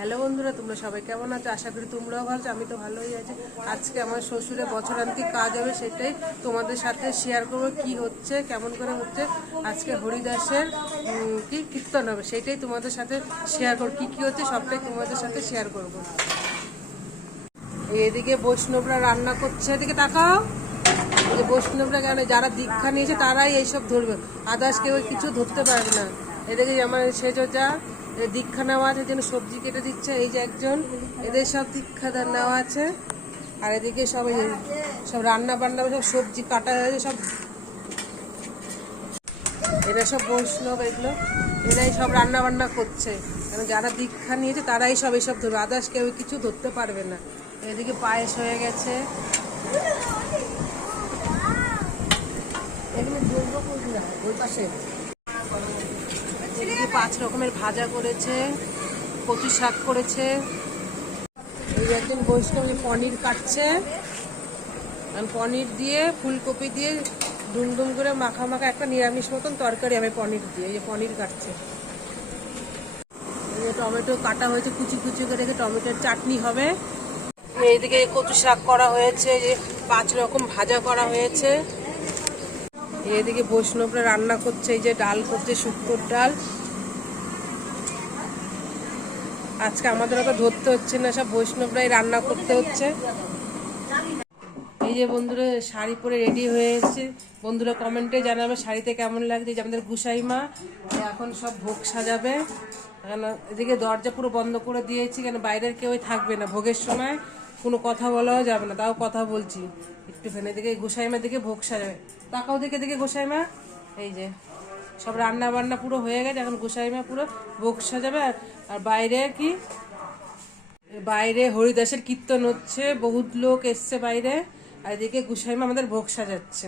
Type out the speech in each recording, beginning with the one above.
Hello বন্ধুরা, তোমরা সবাই কেমন আছো? আশা করি তোমরাও ভালো আমি তো ভালোই আছি। আজকে আমার শ্বশুরের বছরান্তিক কাজ হবে সেটাই তোমাদের সাথে শেয়ার করব, কি হচ্ছে, কেমন করে হচ্ছে। আজকে হরিদাসের কি কীর্তন হবে সেটাই তোমাদের সাথে শেয়ার করব, কি কি হচ্ছে সবটাই তোমাদের সাথে শেয়ার করব। এদিকে বৈষ্ণবরা রান্না করছে, এদিকে তাকাও। যে বৈষ্ণবরা কেন, যারা দীক্ষা নিয়েছে তারাই এইসব ধরবে। আদার্স কেউ কিছু ধরতে পারবে না। এদিকে আমার সেজ যা। দীক্ষা নেওয়া আছে, যেন সবজি কেটে দিচ্ছে। এই যে একজন, এদের সব দীক্ষা দান নেওয়া আছে। আর এদিকে সব সব রান্না বান্না, সব সবজি কাটা হয়েছে সব এরা সব বৈষ্ণব এগুলো। এরাই সব রান্না বান্না করছে। কারণ যারা দীক্ষা নিয়েছে, তারাই সব এইসব ধরবে। আদার্স কেউ কিছু ধরতে পারবে না। এদিকে পায়েস হয়ে গেছে। এগুলো ওই পাশে পাঁচ রকমের ভাজা করেছে কচু শাক করেছে। এই একজন বৈষ্ণব পনির কাটছে। পনির দিয়ে, ফুলকপি দিয়ে ডুমডুম করে মাখা মাখা একটা নিরামিষ মতন তরকারি আমি পনির দিয়ে, এই যে পনির কাটছে। টমেটো কাটা হয়েছে, কুচি কুচি করে টমেটোর চাটনি হবে। এইদিকে কচু শাক করা হয়েছে যে পাঁচ রকম ভাজা করা হয়েছে। এদিকে বৈষ্ণবরা রান্না করছে, এই যে ডাল করছে, শুক্তোর ডাল। আজকে আমাদের অত ধরতে হচ্ছে না, সব বৈষ্ণবরাই রান্না করতে হচ্ছে। এই যে বন্ধুরা, শাড়ি পরে রেডি হয়ে এসেছে। বন্ধুরা কমেন্টে জানাবে শাড়িতে কেমন লাগছে। যে আমাদের গুসাই মা এখন সব ভোগ সাজাবে। কেন, এদিকে দরজা পুরো বন্ধ করে দিয়েছি, কেন বাইরের কেউই থাকবে না। ভোগের সময় কোনো কথা বলাও যাবে না, তাও কথা বলছি। একটুখানি এদিকে গোসাইমার দিকে ভোগ সাজাবে। তাকাও দিকে দিকে গোসাইমা এই যে। সব রান্না বান্না পুরো হয়ে গেছে, এখন গোসাইমা পুরো ভোগ সাজাবে। আর বাইরে কি? বাইরে হরিদাসের কীর্তন হচ্ছে, বহুত লোক এসছে বাইরে। আর এদিকে গুসাইমা আমাদের ভোগ সাজাচ্ছে।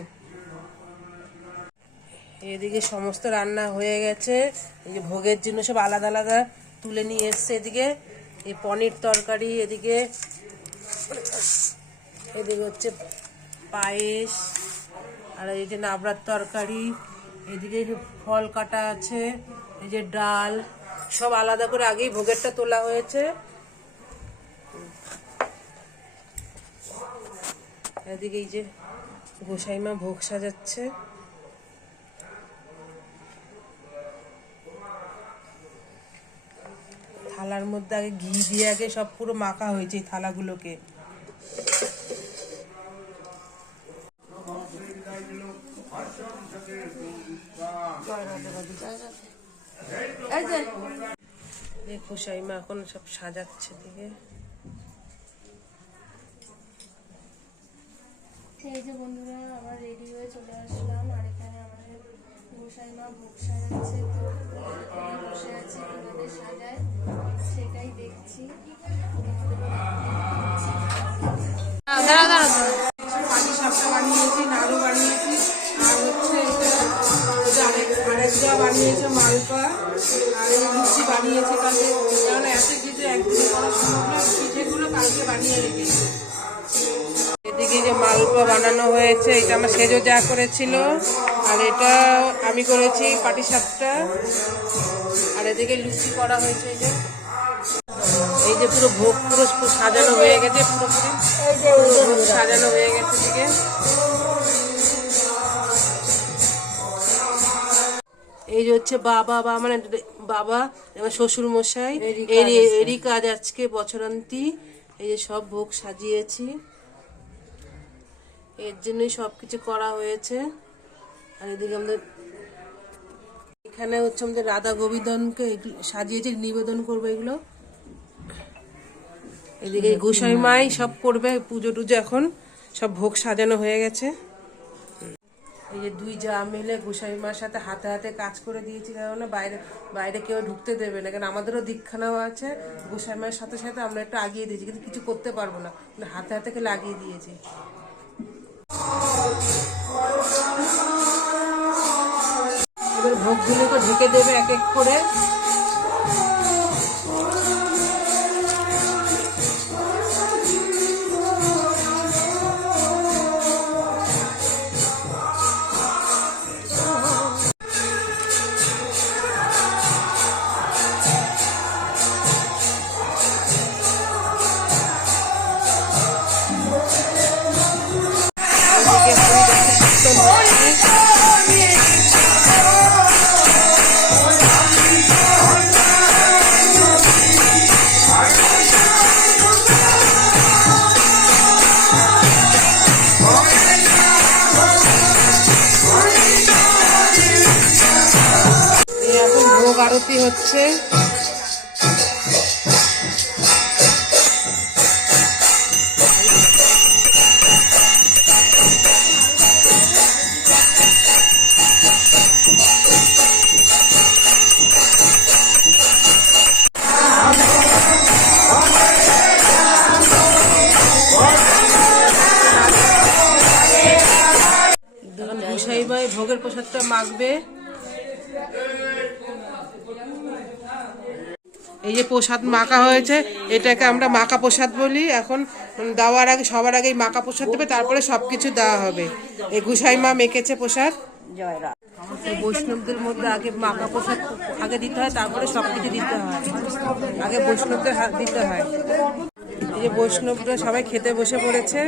এদিকে সমস্ত রান্না হয়ে গেছে। এই যে ভোগের জন্য সব আলাদা আলাদা তুলে নিয়ে এসছে এদিকে। এই পনির তরকারি, এদিকে এদিকে হচ্ছে পায়েস, আর এই যে নাবড়ার তরকারি। এদিকে ফল কাটা আছে, এই যে ডাল, সব আলাদা করে আগেই ভোগেরটা তোলা হয়েছে। এদিকে এই যে গোসাইমা ভোগ সাজাচ্ছে। থালার মধ্যে আগে ঘি দিয়ে আগে সব পুরো মাখা হয়েছে এই থালাগুলোকে। গোসাইমা এখন সব সাজাচ্ছে দিকে। এই যে বন্ধুরা আবার রেডি হয়ে চলে আসলাম। আর এখানে আমাদের গোসাই মা ভোগ সাজাচ্ছে তো বসে আছি কীভাবে সাজায় সেটাই দেখছি। মালপা, আর লুচি বানিয়েছে কালকে। কারণ এত কিছু একদিন করা সম্ভব না পিঠেগুলো কালকে বানিয়ে রেখেছি। এদিকে যে মালপোয়া বানানো হয়েছে, এটা আমার সেজো যা করেছিল, আর এটা আমি করেছি পাটি সাপটা আর এদিকে লুচি করা হয়েছে, এই যে। এই যে পুরো ভোগ পুরো সাজানো হয়ে গেছে, পুরোপুরি। পুরো সাজানো হয়ে গেছে এদিকে। হচ্ছে বাবা বা মানে বাবা এবার শ্বশুর মশাই এরই কাজ আজকে বছরান্তি এই যে সব ভোগ সাজিয়েছি। এর জন্যই সব কিছু করা হয়েছে। আর এদিকে আমাদের এখানে হচ্ছে আমাদের রাধা গোবিন্দনকে সাজিয়েছে নিবেদন করব এগুলো। এদিকে গোসাই মাই সব করবে পুজো টুজো এখন সব ভোগ সাজানো হয়ে গেছে। এই যে দুই যা মিলে গোসাই মার সাথে হাতে হাতে কাজ করে দিয়েছি কারণ বাইরে বাইরে কেউ ঢুকতে দেবে না। কারণ আমাদেরও দীক্ষানাও আছে গোসাই মায়ের সাথে সাথে আমরা একটু আগিয়ে দিয়েছি, কিন্তু কিছু করতে পারব না। হাতে হাতে লাগিয়ে দিয়েছি। ভোগগুলোকে ঢেকে দেবে এক এক করে। আরতি হচ্ছে। ভোগের প্রসাদটা মাখবে। এই যে প্রসাদ মাখা হয়েছে, এটাকে আমরা মাখা প্রসাদ বলি। এখন দেওয়ার আগে, সবার আগেই মাখা প্রসাদ দেবে, তারপরে সব কিছু দেওয়া হবে। এই গুসাই মা মেখেছে প্রসাদ। বৈষ্ণবদের মধ্যে আগে মাখা প্রসাদ আগে দিতে হয়, তারপরে সব কিছু দিতে হয়। আগে বৈষ্ণবদের হাত দিতে হয়। এই যে বৈষ্ণবরা সবাই খেতে বসে পড়েছে।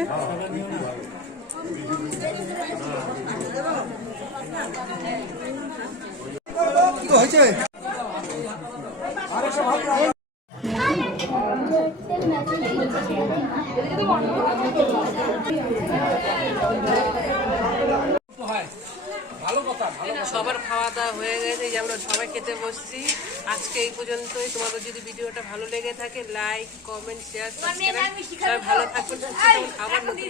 সবার খাওয়া দাওয়া হয়ে গেছে যে আমরা সবাই খেতে বসছি। আজকে এই পর্যন্তই। তোমাদের যদি ভিডিওটা ভালো লেগে থাকে লাইক কমেন্ট শেয়ার সবাই ভালো থাকবেন। আবার নতুন